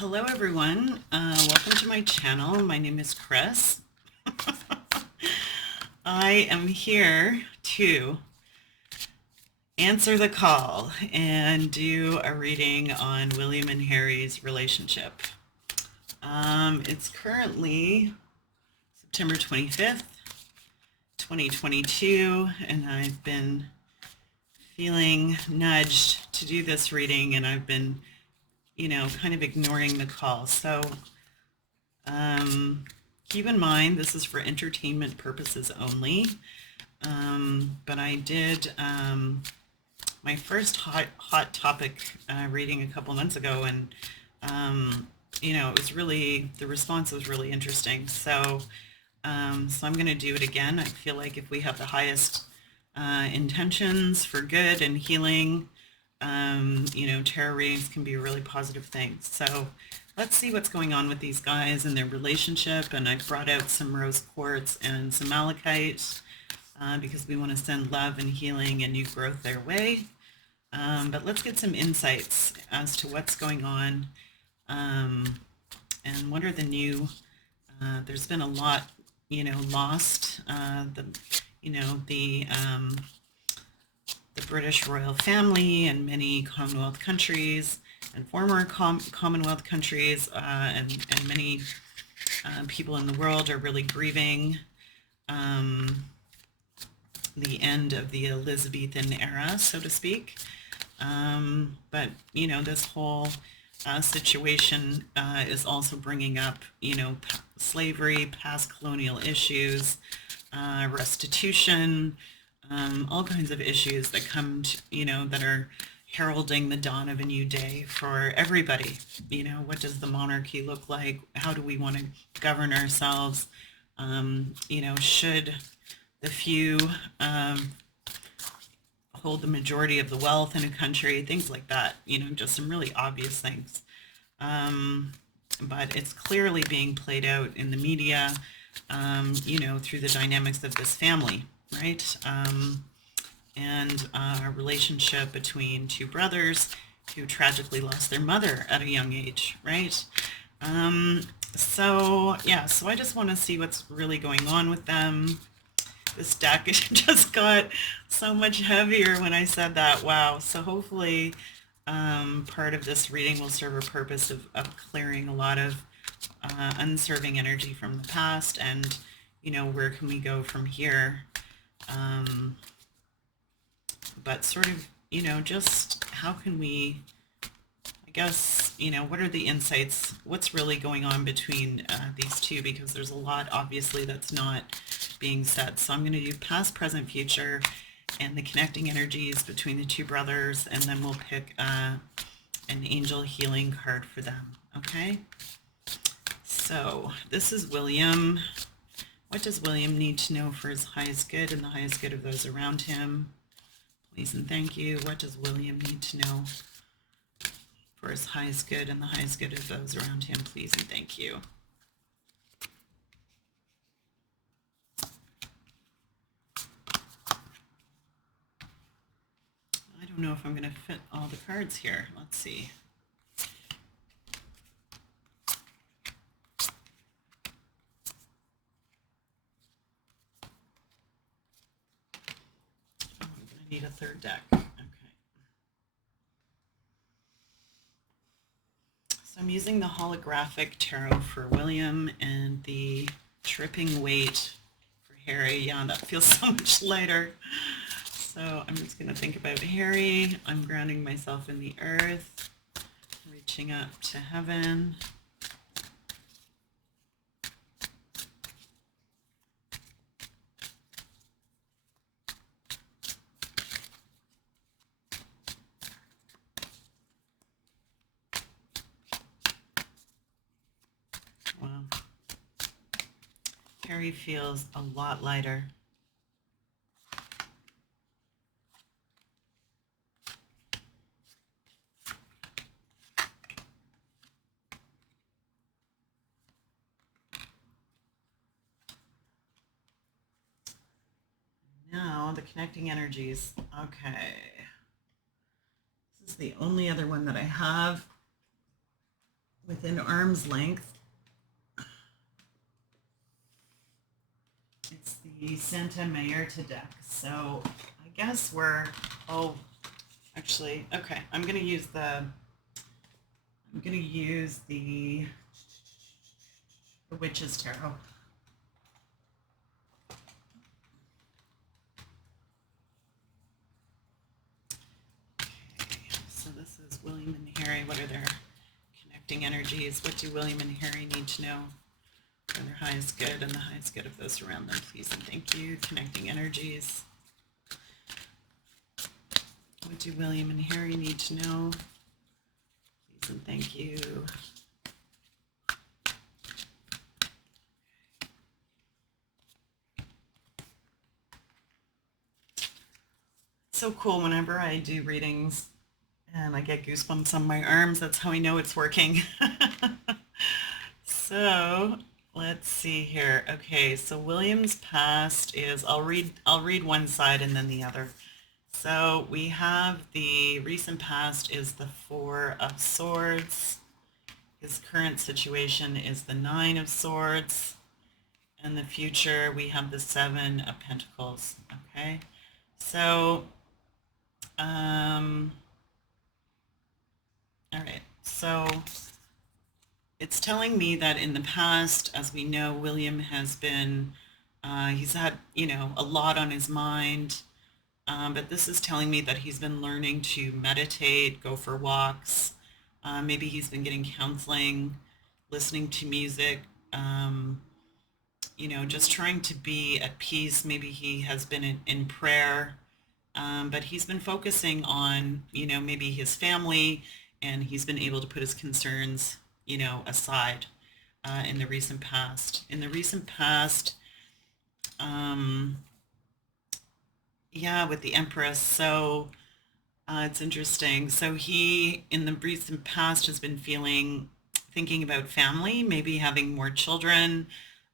Hello everyone, welcome to my channel. My name is Chris. I am here to answer the call and do a reading on William and Harry's relationship. It's currently September 25th, 2022, and I've been feeling nudged to do this reading, and I've been kind of ignoring the call. So keep in mind, this is for entertainment purposes only. But I did my first hot topic reading a couple months ago, and it was really, the response was really interesting. So I'm going to do it again. I feel like if we have the highest intentions for good and healing, tarot readings can be a really positive thing. So let's see what's going on with these guys and their relationship. And I brought out some rose quartz and some malachite because we want to send love and healing and new growth their way. But let's get some insights as to what's going on and what are the new, there's been a lot, lost, the British royal family and many Commonwealth countries and former Commonwealth countries and many people in the world are really grieving the end of the Elizabethan era, so to speak. But, this whole situation is also bringing up, slavery, past colonial issues, restitution, all kinds of issues that come to, that are heralding the dawn of a new day for everybody. What does the monarchy look like? How do we want to govern ourselves? Should the few hold the majority of the wealth in a country? Things like that, just some really obvious things. But it's clearly being played out in the media, through the dynamics of this family, right? And a relationship between two brothers who tragically lost their mother at a young age, right? So I just want to see what's really going on with them. This deck just got so much heavier when I said that. Wow. So hopefully part of this reading will serve a purpose of clearing a lot of unserving energy from the past, and where can we go from here? But sort of, just how can we, I guess, what are the insights? What's really going on between these two? Because there's a lot, obviously, that's not being said. So I'm going to do past, present, future, and the connecting energies between the two brothers, and then we'll pick an angel healing card for them. Okay? So this is William. What does William need to know for his highest good and the highest good of those around him? Please and thank you. What does William need to know for his highest good and the highest good of those around him? Please and thank you. I don't know if I'm going to fit all the cards here. Let's see. Oh, I'm going to need a third deck. I'm using the holographic tarot for William and the tripping weight for Harry. Yeah, that feels so much lighter. So I'm just going to think about Harry. I'm grounding myself in the earth, reaching up to heaven. Wow. Harry feels a lot lighter. Now the connecting energies. Okay. This is the only other one that I have within arm's length. It's the Santa Mayorta deck. So I guess we're, oh, actually, okay, I'm going to use the Witch's Tarot. Okay, so this is William and Harry. What are their connecting energies? What do William and Harry need to know for their highest good and the highest good of those around them, please and thank you? Connecting energies. What do William and Harry need to know? Please and thank you. So cool whenever I do readings and I get goosebumps on my arms. That's how I know it's working. So let's see here. Okay, so William's past is, I'll read one side and then the other. So we have the recent past is the Four of Swords. His current situation is the Nine of Swords. And the future, we have the Seven of Pentacles. Okay, so all right, so it's telling me that in the past, as we know, William has been, he's had, a lot on his mind, but this is telling me that he's been learning to meditate, go for walks, maybe he's been getting counseling, listening to music, just trying to be at peace. Maybe he has been in prayer. But he's been focusing on, maybe his family, and he's been able to put his concerns, aside in the recent past. In the recent past, yeah, with the Empress. So it's interesting. So he, in the recent past, has been thinking about family, maybe having more children.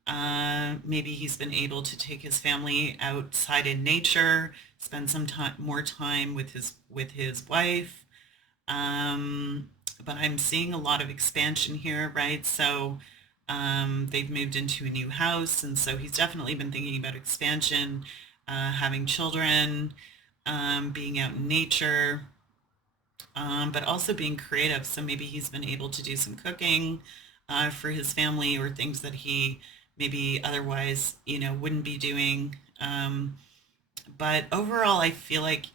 Maybe he's been able to take his family outside in nature, spend some more time with his wife. But I'm seeing a lot of expansion here, right? So they've moved into a new house, and so he's definitely been thinking about expansion, having children, being out in nature, but also being creative. So maybe he's been able to do some cooking for his family, or things that he maybe otherwise, wouldn't be doing. But overall, I feel like,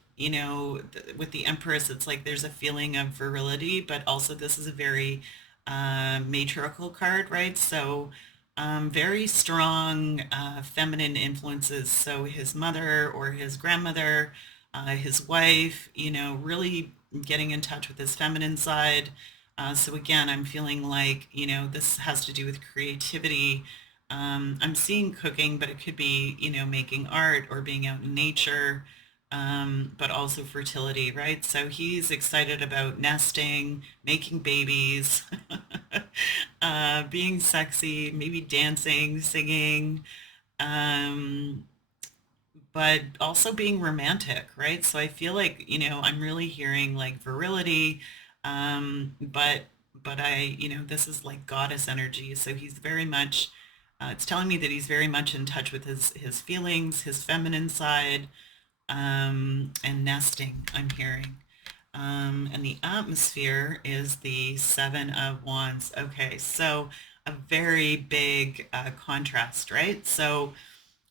with the Empress, it's like there's a feeling of virility, but also this is a very matriarchal card, right? So very strong feminine influences. So his mother or his grandmother, his wife, really getting in touch with his feminine side. So again, I'm feeling like, this has to do with creativity. I'm seeing cooking, but it could be, making art or being out in nature, but also fertility, right? So he's excited about nesting, making babies, being sexy, maybe dancing, singing, um, but also being romantic, right? So I feel like, I'm really hearing like virility, but this is like goddess energy. So he's very much, it's telling me that he's very much in touch with his feelings, his feminine side, and nesting, I'm hearing. And the atmosphere is the Seven of Wands. Okay, so a very big contrast, right? So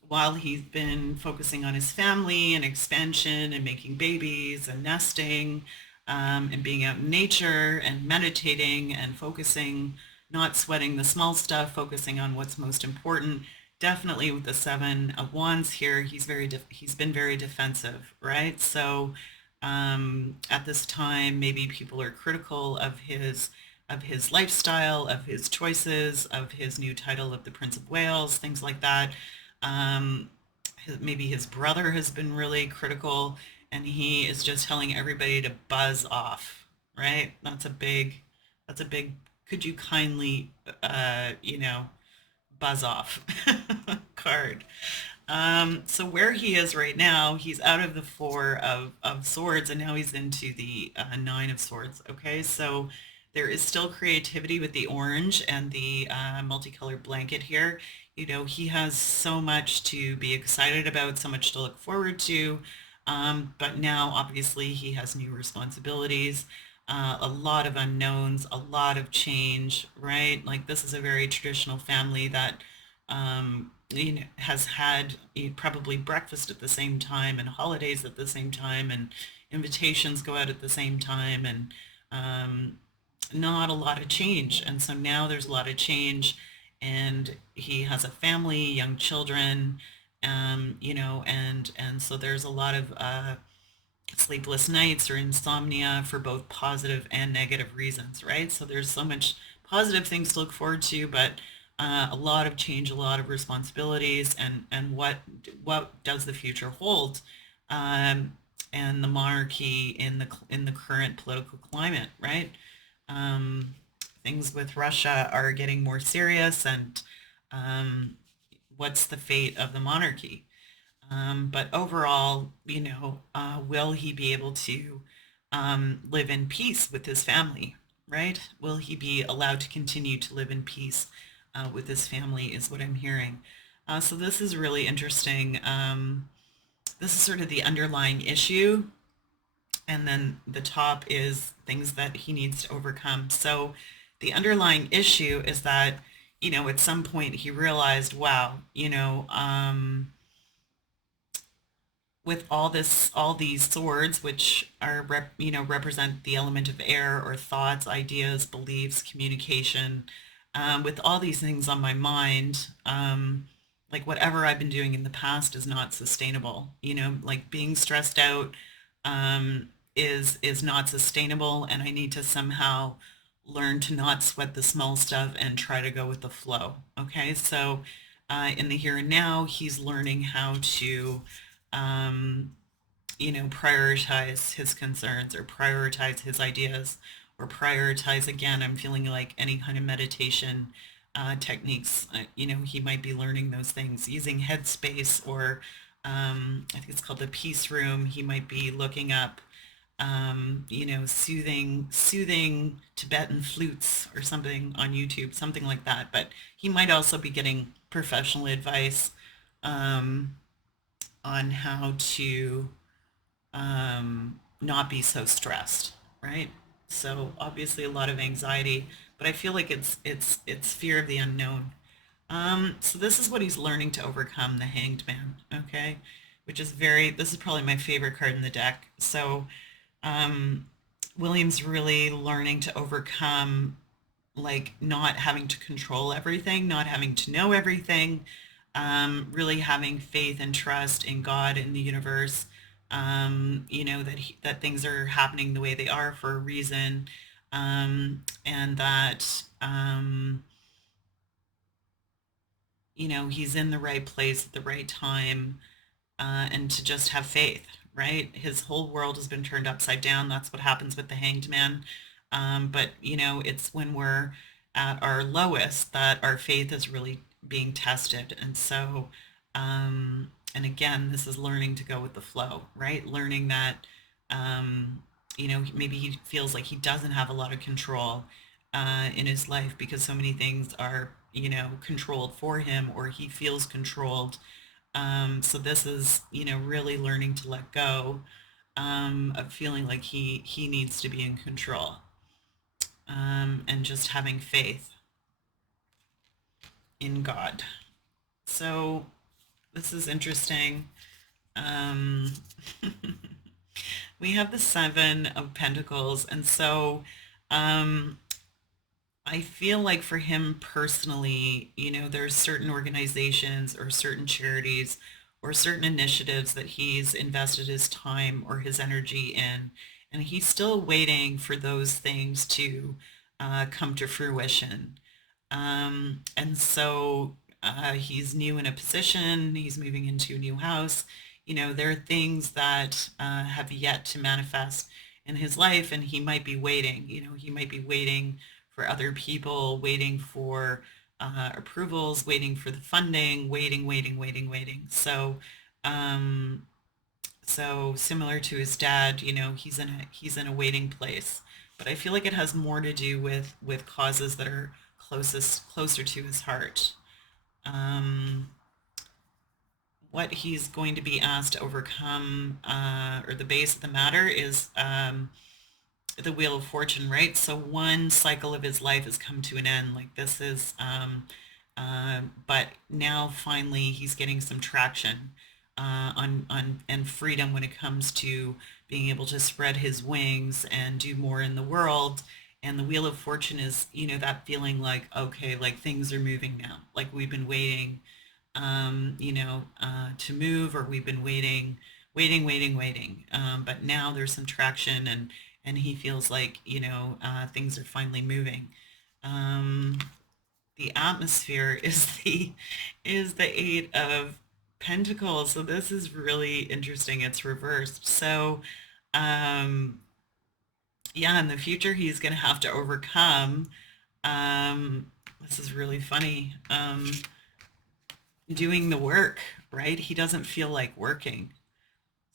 while he's been focusing on his family and expansion and making babies and nesting, and being out in nature and meditating and focusing, not sweating the small stuff, focusing on what's most important. Definitely with the Seven of Wands here, he's been very defensive, right? So at this time, maybe people are critical of his lifestyle, of his choices, of his new title of the Prince of Wales, things like that. Um, Maybe his brother has been really critical, and he is just telling everybody to buzz off, right? That's a big, could you kindly, buzz off card. So where he is right now, he's out of the Four of Swords, and now he's into the Nine of Swords. Okay, so There is still creativity with the orange and the multicolored blanket here. You know, he has so much to be excited about, so much to look forward to. But now, obviously, he has new responsibilities, a lot of unknowns, a lot of change, right? Like, this is a very traditional family that, you know, has had probably breakfast at the same time and holidays at the same time and invitations go out at the same time and um, not a lot of change. And so now there's a lot of change, and he has a family, young children, you know, and so there's a lot of sleepless nights or insomnia for both positive and negative reasons, right? So there's so much positive things to look forward to, but a lot of change, a lot of responsibilities, and what does the future hold? Um, and the monarchy in the current political climate, right? Um, Things with Russia are getting more serious, and um, what's the fate of the monarchy? But overall, you know, will he be able to live in peace with his family, right? Will he be allowed to continue to live in peace with his family, is what I'm hearing. So this is really interesting. This is sort of the underlying issue, and then the top is things that he needs to overcome. So the underlying issue is that, you know, at some point he realized, wow, you know, with all these swords, which are you know, represent the element of air or thoughts, ideas, beliefs, communication, with all these things on my mind, like whatever I've been doing in the past is not sustainable. You know, like being stressed out is not sustainable, and I need to somehow learn to not sweat the small stuff and try to go with the flow. Okay, so in the here and now, he's learning how to um, you know, prioritize his concerns or prioritize his ideas or prioritize, again, I'm feeling like any kind of meditation techniques, you know, he might be learning those things using Headspace or I think it's called the Peace Room. He might be looking up, you know, soothing Tibetan flutes or something on YouTube, something like that. But he might also be getting professional advice um, on how to not be so stressed, right? So obviously a lot of anxiety, but I feel like it's fear of the unknown. So this is what he's learning to overcome, the Hanged Man, okay? Which is this is probably my favorite card in the deck. So um, William's really learning to overcome like not having to control everything, not having to know everything, really having faith and trust in God and the universe, you know, that things are happening the way they are for a reason, and that, you know, he's in the right place at the right time, and to just have faith, right? His whole world has been turned upside down. That's what happens with the Hanged Man. But, you know, it's when we're at our lowest that our faith is really being tested. And so, and again, this is learning to go with the flow, right? Learning that, you know, maybe he feels like he doesn't have a lot of control in his life because so many things are, you know, controlled for him, or he feels controlled. So this is, you know, really learning to let go of feeling like he needs to be in control, and just having faith in God. So this is interesting. Um, we have the Seven of Pentacles, and so um, I feel like for him personally, you know, there's certain organizations or certain charities or certain initiatives that he's invested his time or his energy in, and he's still waiting for those things to come to fruition. And so he's new in a position, he's moving into a new house. You know, there are things that have yet to manifest in his life, and he might be waiting. You know, he might be waiting for other people, waiting for approvals, waiting for the funding, waiting. So similar to his dad, you know, he's in a waiting place. but I feel like it has more to do with causes that are closer to his heart. Um, what he's going to be asked to overcome, or the base of the matter, is the Wheel of Fortune, right? So one cycle of his life has come to an end. Like this is, but now finally he's getting some traction on and freedom when it comes to being able to spread his wings and do more in the world. And the Wheel of Fortune is, that feeling like, okay, like things are moving now. Like we've been waiting, to move, or we've been waiting. But now there's some traction, and he feels like, things are finally moving. Um, the atmosphere is the Eight of Pentacles. So this is really interesting. It's reversed. So, um, yeah, in the future, he's going to have to overcome. This is really funny. Doing the work, right? He doesn't feel like working.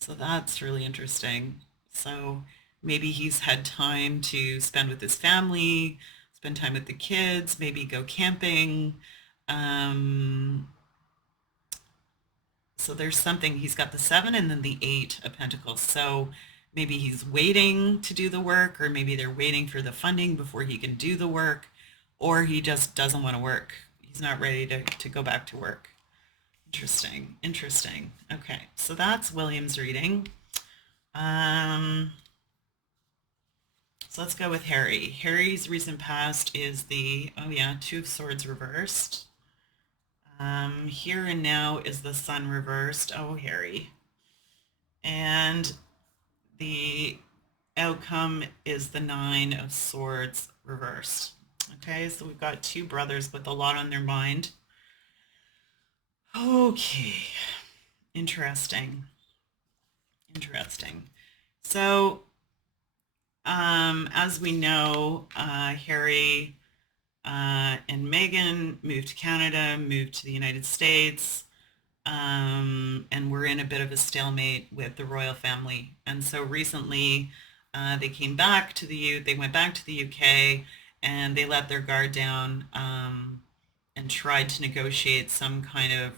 So that's really interesting. So maybe he's had time to spend with his family, spend time with the kids, maybe go camping. Um, so there's something, he's got the seven and then the Eight of Pentacles. So maybe he's waiting to do the work, or maybe they're waiting for the funding before he can do the work, or he just doesn't want to work. He's not ready to go back to work. Interesting, interesting. Okay, so that's William's reading. Um, so let's go with Harry. Harry's recent past is the, oh yeah, Two of Swords reversed. Here and now is the Sun reversed. Oh, Harry. And the outcome is the Nine of Swords reversed. Okay, so we've got two brothers with a lot on their mind. Okay, interesting. Interesting. So, as we know, Harry and Meghan moved to Canada, moved to the United States, and we're in a bit of a stalemate with the royal family. And so recently, they came back to they went back to the UK, and they let their guard down, and tried to negotiate some kind of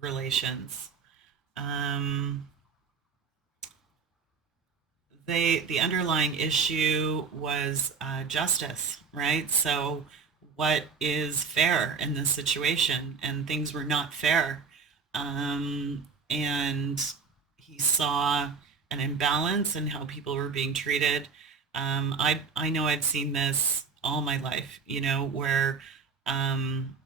relations. Um, the underlying issue was justice, right? So what is fair in this situation? And things were not fair. And he saw an imbalance in how people were being treated. I know I've seen this all my life, where um,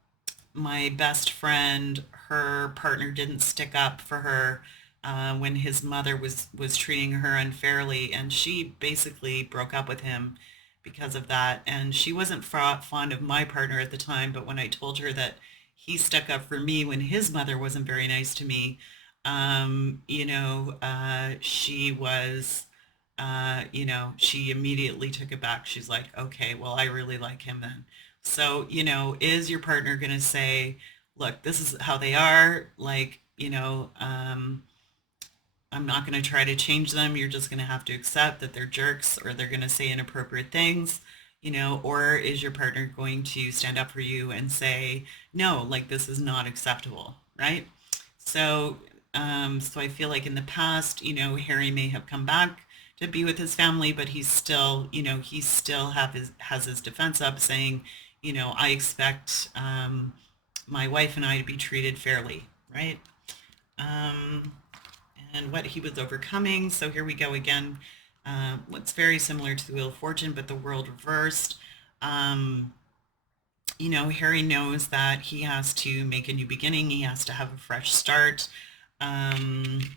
my best friend, her partner didn't stick up for her when his mother was treating her unfairly, and she basically broke up with him because of that. And she wasn't fond of my partner at the time, but when I told her that he stuck up for me when his mother wasn't very nice to me, she was, she immediately took it back. She's like, okay, well, I really like him then. So, is your partner going to say, look, this is how they are, like, I'm not going to try to change them. You're just going to have to accept that they're jerks, or they're going to say inappropriate things, or is your partner going to stand up for you and say, no, like this is not acceptable, right? So, so I feel like in the past, Harry may have come back to be with his family, but he's still, he still has his defense up, saying, I expect my wife and I to be treated fairly, right? Um, and what he was overcoming. So here we go again. What's very similar to the Wheel of Fortune, but the world reversed. Um, Harry knows that he has to make a new beginning. He has to have a fresh start. Um,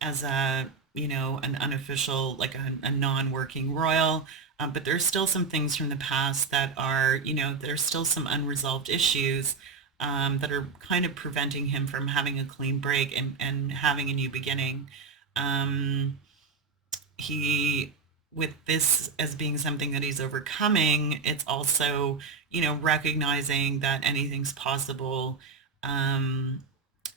as an unofficial, like a non-working royal. But there's still some things from the past that are, there's still some unresolved issues that are kind of preventing him from having a clean break and having a new beginning. Um, he, with this as being something that he's overcoming, it's also, recognizing that anything's possible. Um,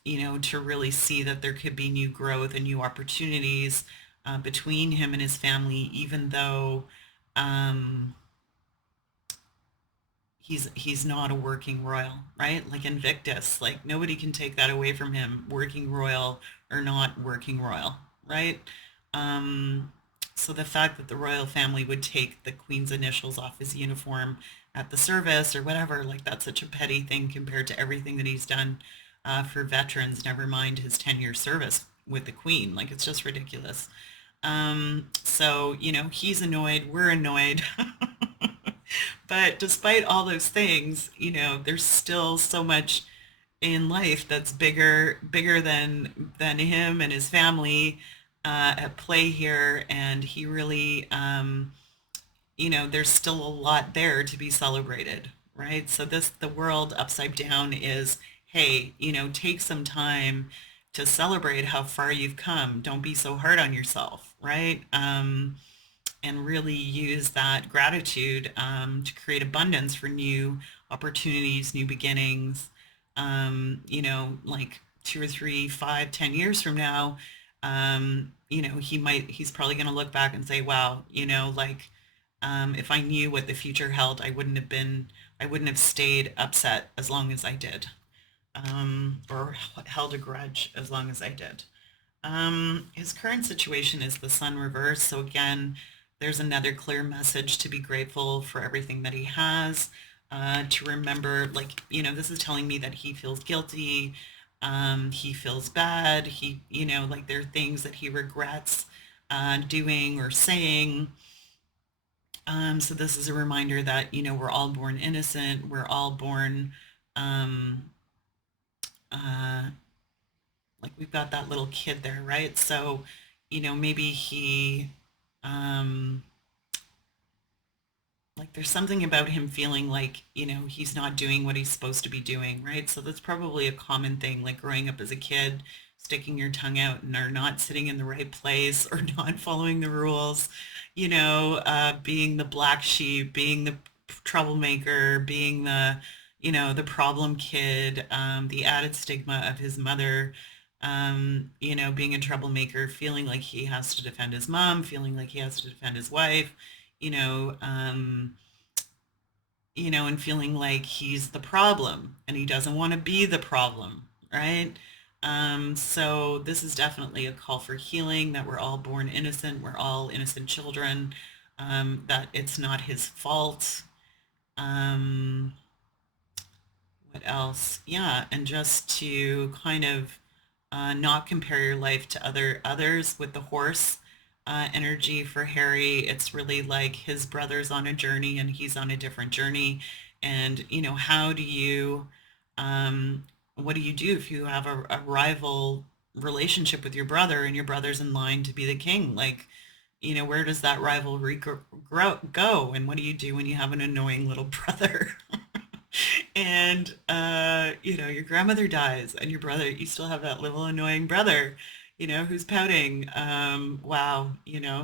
to really see that there could be new growth and new opportunities between him and his family, even though um, he's not a working royal, right? Like Invictus, like nobody can take that away from him, working royal or not working royal, right? Um, so the fact that the royal family would take the queen's initials off his uniform at the service or whatever, like that's such a petty thing compared to everything that he's done for veterans, never mind his 10-year service with the queen. Like it's just ridiculous. So, he's annoyed, we're annoyed. But despite all those things, there's still so much in life that's bigger than him and his family at play here, and he really, there's still a lot there to be celebrated, right? So the world upside down is, hey, take some time to celebrate how far you've come. Don't be so hard on yourself, right? And really use that gratitude to create abundance for new opportunities, new beginnings. Like 2 or 3, 5, 10 years from now, he's probably going to look back and say, wow, like if I knew what the future held, I wouldn't have stayed upset as long as I did, or held a grudge as long as I did. His current situation is the sun reverse. So again, there's another clear message to be grateful for everything that he has, to remember, like, this is telling me that he feels guilty. He feels bad. Like there are things that he regrets doing or saying. So this is a reminder that, we're all born innocent. We're all born, um, uh, like we've got that little kid there, right? So, maybe um, like there's something about him feeling like, he's not doing what he's supposed to be doing, right? So that's probably a common thing, like growing up as a kid, sticking your tongue out and or not sitting in the right place or not following the rules, being the black sheep, being the troublemaker, being the problem kid, the added stigma of his mother, being a troublemaker, feeling like he has to defend his mom, feeling like he has to defend his wife, you know, um, and feeling like he's the problem and he doesn't want to be the problem, right? So this is definitely a call for healing, that we're all born innocent, we're all innocent children, that it's not his fault. Um, what else? Yeah, and just to kind of not compare your life to others with the horse energy for Harry. It's really like his brother's on a journey and he's on a different journey. And, how do you, what do you do if you have a rival relationship with your brother and your brother's in line to be the king? Like, where does that rivalry go? And what do you do when you have an annoying little brother? And your grandmother dies and your brother, you still have that little annoying brother, who's pouting. Wow,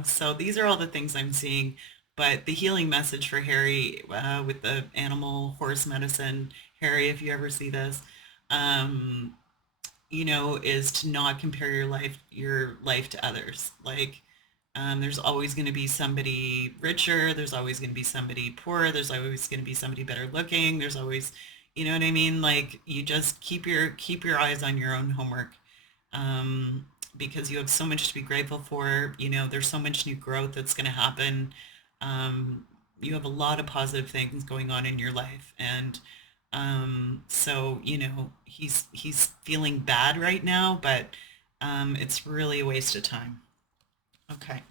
so these are all the things I'm seeing. But the healing message for Harry, with the animal horse medicine, Harry, if you ever see this, um, is to not compare your life to others. Like, there's always going to be somebody richer. There's always going to be somebody poorer. There's always going to be somebody better looking. There's always, you know what I mean? Like you just keep your eyes on your own homework, because you have so much to be grateful for. There's so much new growth that's going to happen. You have a lot of positive things going on in your life, and so he's feeling bad right now, but it's really a waste of time. Okay.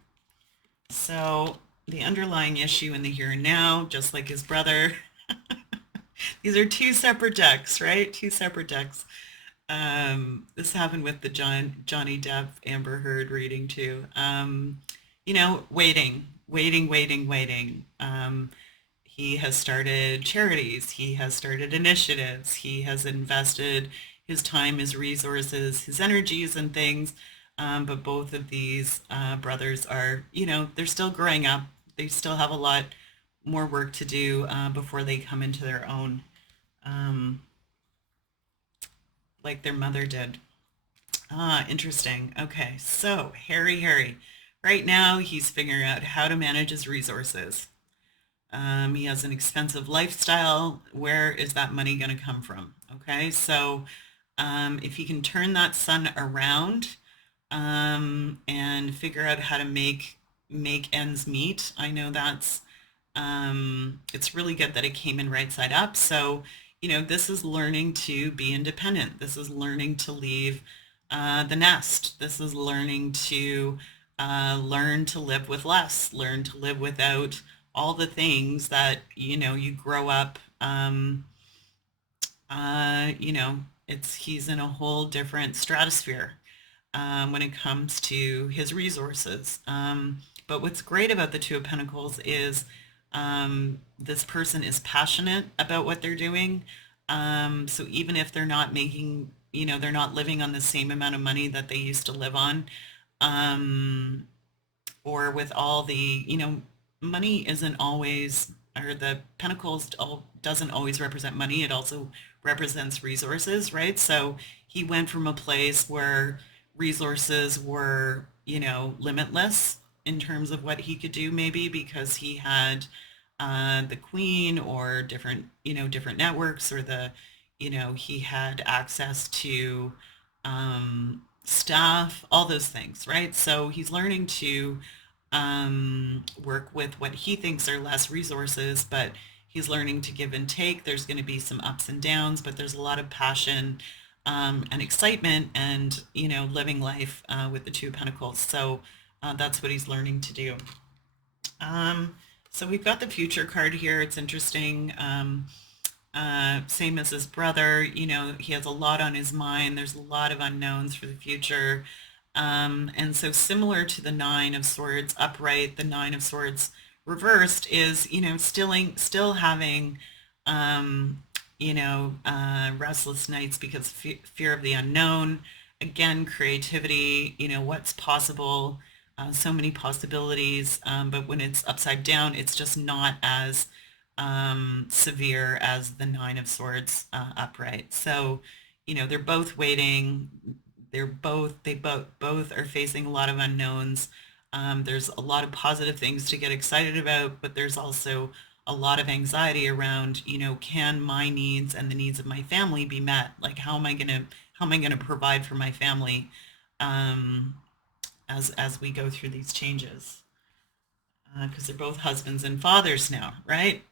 So the underlying issue in the here and now, just like his brother, these are two separate decks, right? Two separate decks. This happened with the Johnny Depp Amber Heard reading too. Waiting. He has started charities. He has started initiatives. He has invested his time, his resources, his energies and things. But both of these brothers are, they're still growing up. They still have a lot more work to do before they come into their own, um, like their mother did. Ah, interesting. Okay, so Harry. Right now, he's figuring out how to manage his resources. He has an expensive lifestyle. Where is that money going to come from? Okay, so if he can turn that sun around and figure out how to make ends meet, I know that's it's really good that it came in right side up. So, this is learning to be independent. This is learning to leave the nest. This is learning to learn to live with less, learn to live without all the things that, you grow up, you know, he's in a whole different stratosphere when it comes to his resources. But what's great about the Two of Pentacles is this person is passionate about what they're doing. So even if they're not making, they're not living on the same amount of money that they used to live on, um, or with all the, money isn't always, or the Pentacles doesn't always represent money. It also represents resources, right? So he went from a place where resources were, limitless in terms of what he could do, maybe because he had the Queen or different, different networks, or he had access to staff, all those things, right? So he's learning to work with what he thinks are less resources, but he's learning to give and take. There's going to be some ups and downs, but there's a lot of passion and excitement and, living life with the Two of Pentacles. So that's what he's learning to do. So we've got the future card here. It's interesting. Same as his brother, he has a lot on his mind. There's a lot of unknowns for the future. And so similar to the Nine of Swords upright, the Nine of Swords reversed is, still having, restless nights because fear of the unknown. Again, creativity, what's possible, so many possibilities. But when it's upside down, it's just not as severe as the Nine of Swords upright. So, they're both waiting. They both are facing a lot of unknowns. There's a lot of positive things to get excited about, but there's also a lot of anxiety around, can my needs and the needs of my family be met? Like, how am I gonna provide for my family as we go through these changes? Because they're both husbands and fathers now, right?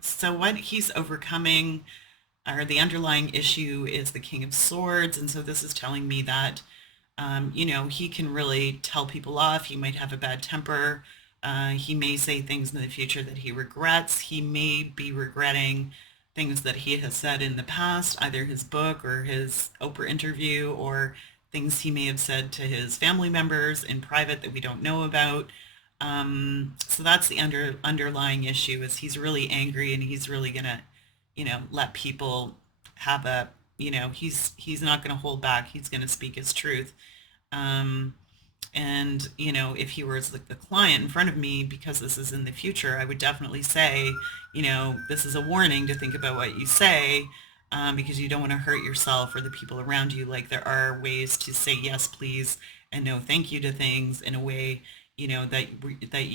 So what he's overcoming, or the underlying issue, is the King of Swords. And so this is telling me that, he can really tell people off. He might have a bad temper. He may say things in the future that he regrets. He may be regretting things that he has said in the past, either his book or his Oprah interview, or things he may have said to his family members in private that we don't know about. So that's the underlying issue, is he's really angry and he's really gonna, let people have he's not gonna hold back. He's gonna speak his truth. Um, and, if he was like the client in front of me, because this is in the future, I would definitely say, this is a warning to think about what you say, because you don't want to hurt yourself or the people around you. Like, there are ways to say yes, please, and no, thank you to things in a way, that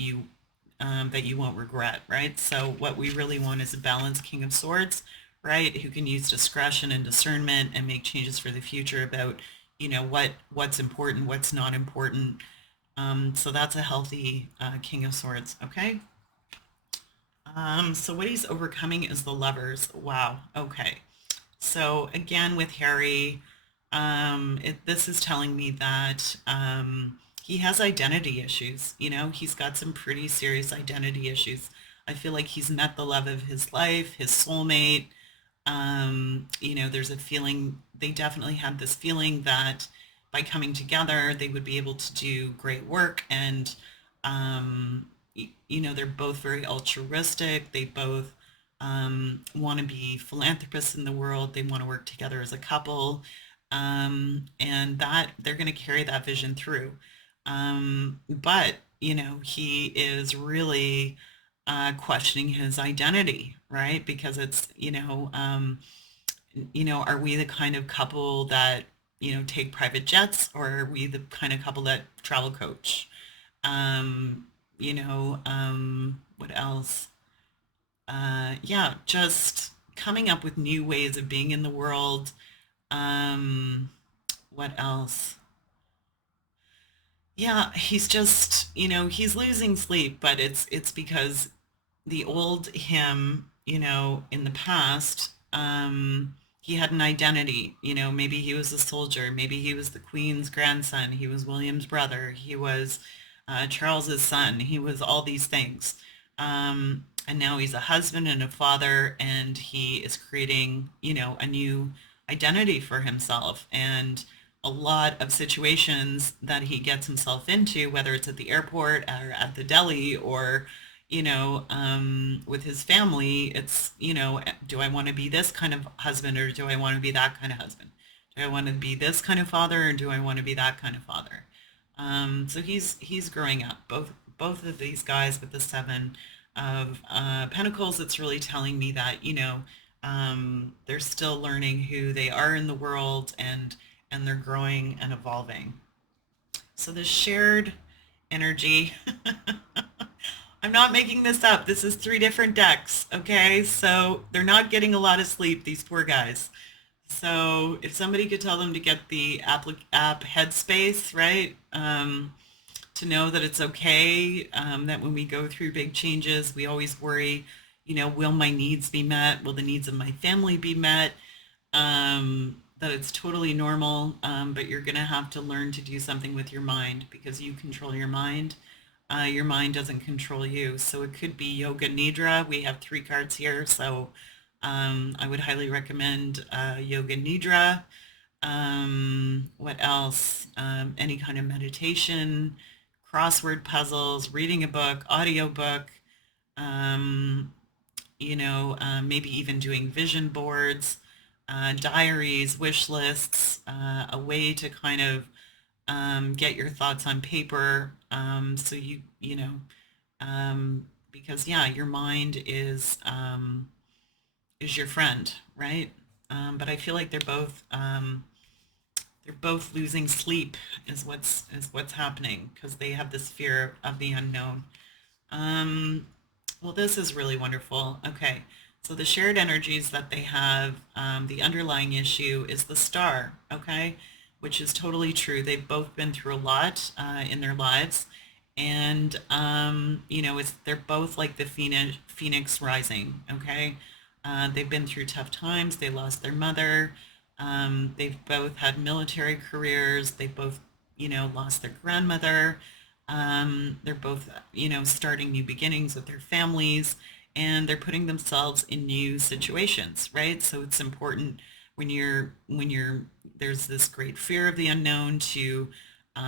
you won't regret, right? So what we really want is a balanced King of Swords, right? Who can use discretion and discernment and make changes for the future about, what's important, what's not important. So that's a healthy King of Swords, okay? So what he's overcoming is the Lovers. Wow, okay. So again, with Harry, this is telling me that he has identity issues. He's got some pretty serious identity issues. I feel like he's met the love of his life, his soulmate. There's a feeling, they definitely had this feeling that by coming together, they would be able to do great work. And, they're both very altruistic. They both want to be philanthropists in the world. They want to work together as a couple. And that they're going to carry that vision through. But, he is really questioning his identity, right? Because it's, are we the kind of couple that, take private jets, or are we the kind of couple that travel coach? Um, what else? Yeah, just coming up with new ways of being in the world. Um, what else? Yeah, he's just, he's losing sleep, but it's because the old him, in the past, he had an identity. Maybe he was a soldier, maybe he was the Queen's grandson, he was William's brother, he was Charles's son, he was all these things. And now he's a husband and a father, and he is creating, a new identity for himself. And a lot of situations that he gets himself into, whether it's at the airport or at the deli or with his family, it's, do I want to be this kind of husband or do I want to be that kind of husband? Do I want to be this kind of father or do I want to be that kind of father? So he's growing up. Both of these guys with the seven of Pentacles, it's really telling me that, they're still learning who they are in the world, and they're growing and evolving. So the shared energy, I'm not making this up. This is three different decks, okay? So they're not getting a lot of sleep, these poor guys. So if somebody could tell them to get the app Headspace, right? To know that it's okay, that when we go through big changes, we always worry, will my needs be met? Will the needs of my family be met? That it's totally normal, but you're going to have to learn to do something with your mind because you control your mind. Your mind doesn't control you. So it could be Yoga Nidra. We have three cards here, so I would highly recommend Yoga Nidra. What else? Any kind of meditation, crossword puzzles, reading a book, audiobook, um, maybe even doing vision boards, diaries, wish lists, a way to kind of get your thoughts on paper. So because yeah, your mind is your friend, right? But I feel like they're both losing sleep is what's happening because they have this fear of the unknown. Um, well, this is really wonderful. Okay, so the shared energies that they have, the underlying issue is the star, okay, which is totally true. They've both been through a lot in their lives, and they're both like the phoenix rising, okay. They've been through tough times. They lost their mother. They've both had military careers. They both, lost their grandmother. They're both, starting new beginnings with their families, and they're putting themselves in new situations, right? So it's important when you're there's this great fear of the unknown to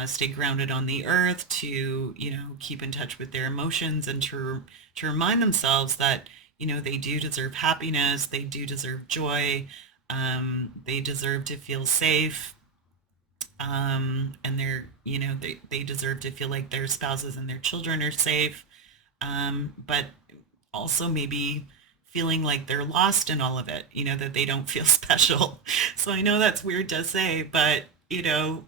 stay grounded on the earth, to keep in touch with their emotions, and to remind themselves that they do deserve happiness, they do deserve joy, they deserve to feel safe, and they deserve to feel like their spouses and their children are safe, but also maybe feeling like they're lost in all of it, that they don't feel special. So I know that's weird to say, but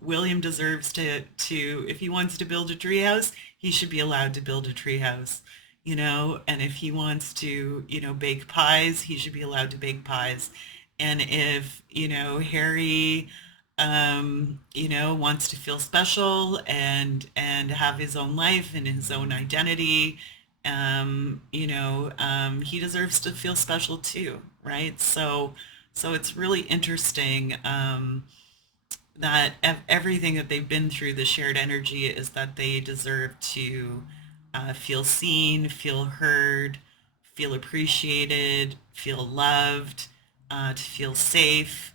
William deserves to if he wants to build a treehouse, he should be allowed to build a treehouse, and if he wants to, bake pies, he should be allowed to bake pies. And if, Harry, wants to feel special and have his own life and his own identity, he deserves to feel special too, right? So it's really interesting, that everything that they've been through, the shared energy is that they deserve to feel seen, feel heard, feel appreciated, feel loved, to feel safe,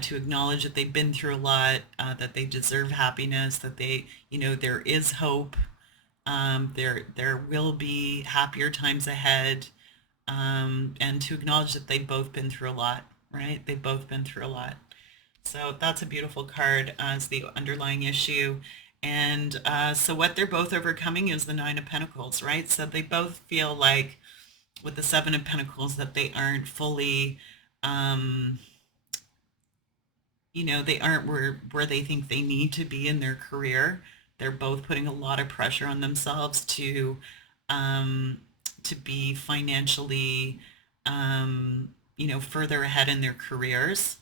to acknowledge that they've been through a lot, that they deserve happiness, that there is hope, there will be happier times ahead, and to acknowledge that they've both been through a lot, right? They've both been through a lot. So that's a beautiful card as the underlying issue. And so what they're both overcoming is the Nine of Pentacles, right? So they both feel like with the Seven of Pentacles that they aren't fully, um, they aren't where they think they need to be in their career. They're both putting a lot of pressure on themselves um, to be financially, further ahead in their careers.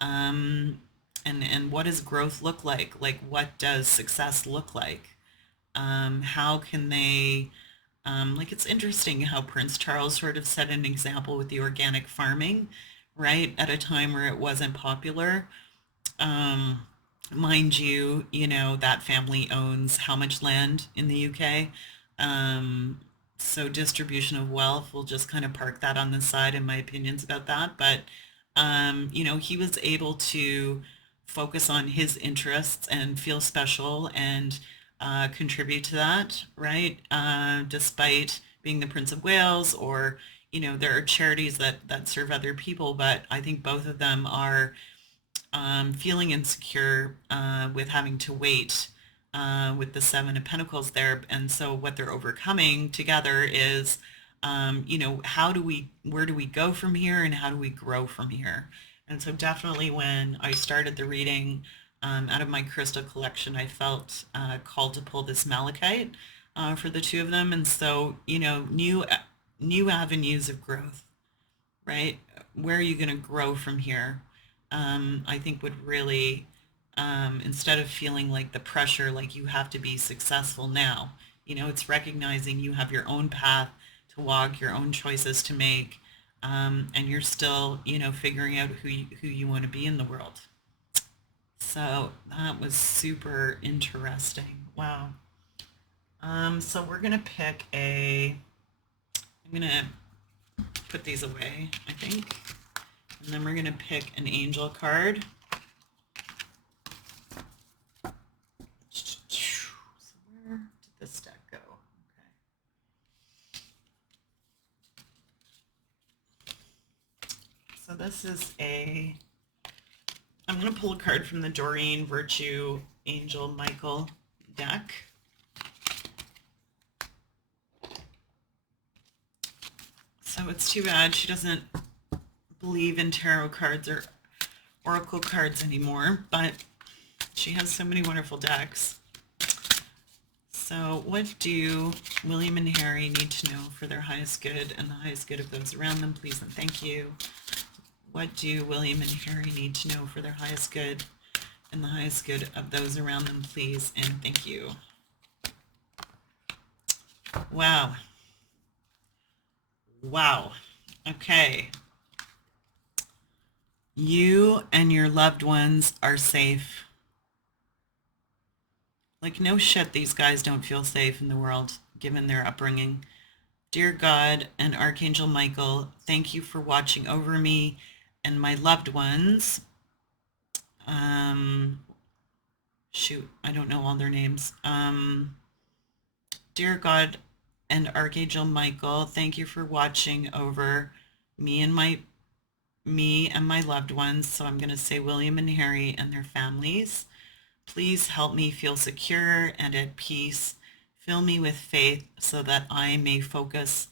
Um, and what does growth look like? Like, what does success look like? How can they, like, it's interesting how Prince Charles sort of set an example with the organic farming, right? At a time where it wasn't popular. Um, Mind you, that family owns how much land in the UK? Um, so distribution of wealth, we'll just kind of park that on the side in my opinions about that. But, he was able to focus on his interests and feel special and contribute to that, right? Despite being the Prince of Wales, or, there are charities that serve other people, but I think both of them are feeling insecure with having to wait with the Seven of Pentacles there. And so what they're overcoming together is, where do we go from here, and how do we grow from here? And so definitely when I started the reading out of my crystal collection, I felt called to pull this malachite for the two of them. And so, new avenues of growth, right? Where are you going to grow from here? I think would really, instead of feeling like the pressure, like you have to be successful now, it's recognizing you have your own path to walk, your own choices to make, and you're still, figuring out who you want to be in the world. So that was super interesting. Wow. So we're going to pick I'm going to put these away, I think. And then we're going to pick an angel card. So where did this deck go? Okay. So this is I'm going to pull a card from the Doreen Virtue Angel Michael deck. So it's too bad she doesn't believe in tarot cards or oracle cards anymore, but she has so many wonderful decks. So what do William and Harry need to know for their highest good and the highest good of those around them, please and thank you? What do William and Harry need to know for their highest good and the highest good of those around them, please and thank you? Wow. Wow. Okay. You and your loved ones are safe. Like, no shit, these guys don't feel safe in the world, given their upbringing. Dear God and Archangel Michael, thank you for watching over me and my loved ones. Shoot, I don't know all their names. Dear God and Archangel Michael, thank you for watching over me and my loved ones. So I'm going to say William and Harry and their families. Please help me feel secure and at peace. Fill me with faith so that I may focus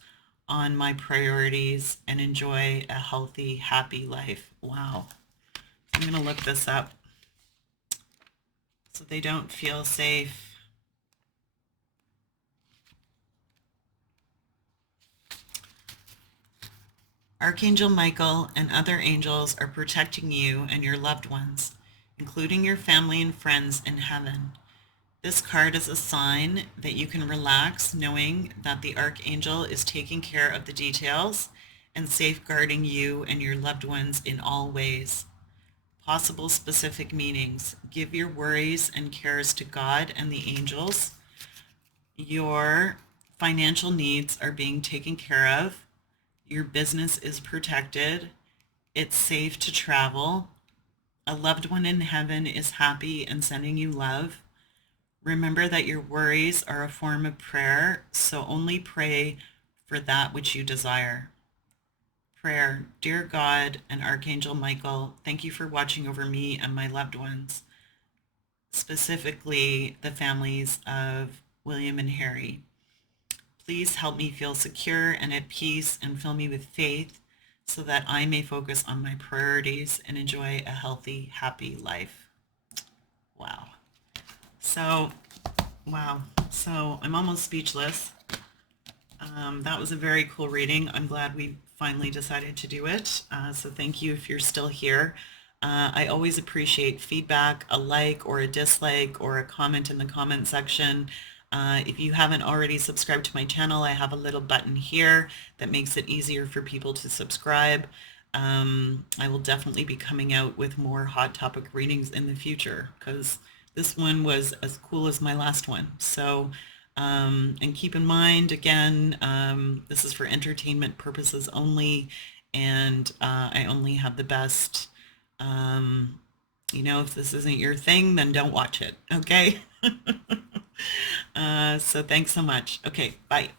on my priorities and enjoy a healthy, happy life. Wow. I'm going to look this up. So they don't feel safe. Archangel Michael and other angels are protecting you and your loved ones, including your family and friends in heaven. This card is a sign that you can relax knowing that the Archangel is taking care of the details and safeguarding you and your loved ones in all ways. Possible specific meanings. Give your worries and cares to God and the angels. Your financial needs are being taken care of. Your business is protected. It's safe to travel. A loved one in heaven is happy and sending you love. Remember that your worries are a form of prayer, so only pray for that which you desire. Prayer. Dear God and Archangel Michael, thank you for watching over me and my loved ones, specifically the families of William and Harry. Please help me feel secure and at peace and fill me with faith so that I may focus on my priorities and enjoy a healthy, happy life. Wow. So Wow. So I'm almost speechless. That was a very cool reading. I'm glad we finally decided to do it. So thank you if you're still here. I always appreciate feedback, a like or a dislike or a comment in the comment section. If you haven't already subscribed to my channel, I have a little button here that makes it easier for people to subscribe. I will definitely be coming out with more hot topic readings in the future because this one was as cool as my last one. So, and keep in mind, again, this is for entertainment purposes only, and I only have the best. Um, if this isn't your thing, then don't watch it, okay? So thanks so much. Okay, bye.